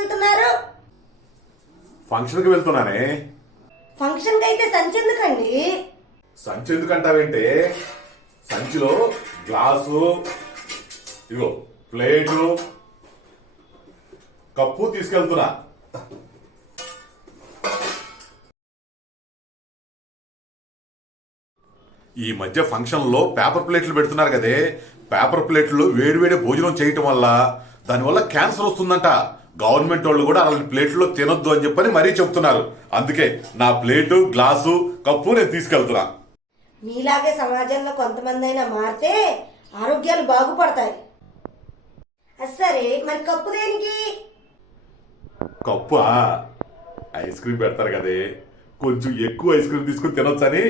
వెళ్తున్నారు? ఫంక్షన్ కి వెళ్తున్నానే. ఫంక్షన్ కి అయితే సంచి ఎందుకండి? సంచి ఎందుకంటావేంటే, సంచిలో గ్లాసు, ఇగో ప్లేటు, కప్పు తీసుకెళ్తున్నా. ఈ మధ్య ఫంక్షన్లో పేపర్ ప్లేట్లు పెడుతున్నారు కదే. పేపర్ ప్లేట్లు వేడివేడి భోజనం చేయటం వల్ల దానివల్ల క్యాన్సర్ వస్తుందంట. గవర్నమెంట్ వాళ్ళు కూడా అలాంటి ప్లేట్లో తినొద్దు అని చెప్పని మరీ చెప్తున్నారు. అందుకే నా ప్లేటు, గ్లాసు, కప్పు నేను తీసుకెళ్తున్నా. మీలాగే సమాజంలో కొంతమంది అయినా మారితే ఆరోగ్యాలు బాగుపడతాయి. సరే, మరి కప్పు దేనికి? కప్పు ఐస్ క్రీమ్ పెడతారు కదే, కొంచెం ఎక్కువ ఐస్ క్రీమ్ తీసుకుని తినొచ్చని.